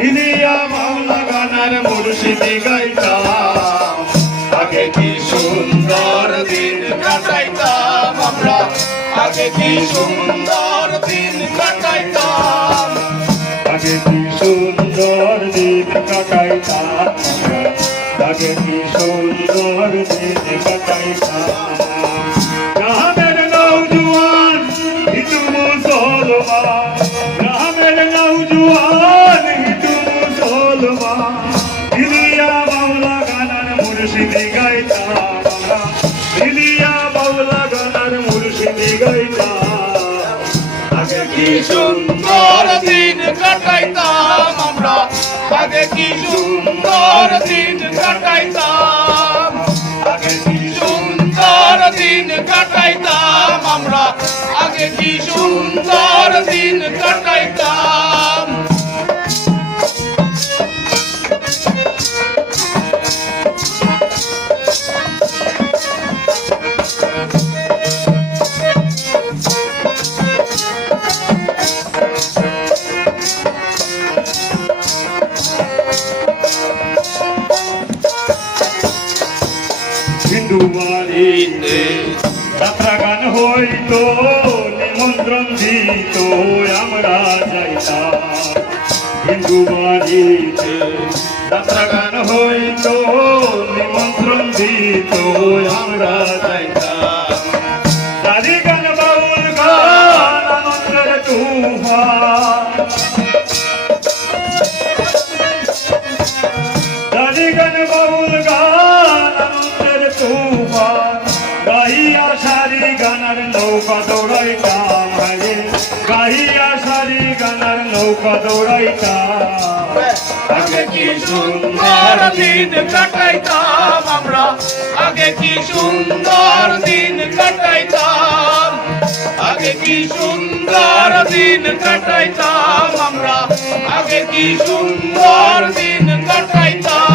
Ilya মাওলা গানার মুর্শিদি গাইতাম আগে কি সুন্দর দিন কাটাইতাম আমরা আগে কি সুন্দর দিন কাটাইতাম আগে কি সুন্দর দিন কাটাইতাম আগে কি সুন্দর দিন কাটাইতাম গ্রামের নওজোয়ান হিন্দু মুসলমান গ্রামের নওজোয়ান হিন্দু মুসলমান ইলিয়া মাওলা গানার মুর্শিদি গাইতাম আমরা ইলিয়া মাওলা গানার মুর্শিদি গাইতাম আগে কি সুন্দর দিন কাটাইতাম আমরা আগে কি সুন্দর দিন কাটাইতাম আগে কি সুন্দর দিন কাটাইতাম আমরা আগে কি সুন্দর দিন কাটাইতাম হিন্দু বাড়িতে যাত্রা গান হইতো নিমন্ত্রণ দিত আমরা যাইতাম হিন্দু বাড়িতে যাত্রা গান হইতো নিমন্ত্রণ দিত আমরা যাইতাম দাদি গান বাউল গান আনন্দের তুফান দাদি গান বাউল গান গাইয়া সারি গানার নৌকা দৌড়াইতাম হারে গাইয়া সারি গানার নৌকা দৌড়াইতাম আগে কি সুন্দর দিন কাটাইতাম আমরা আগে কি সুন্দর দিন কাটাইতাম আগে কি সুন্দর দিন কাটাইতাম আমরা আগে কি সুন্দর দিন কাটাইতাম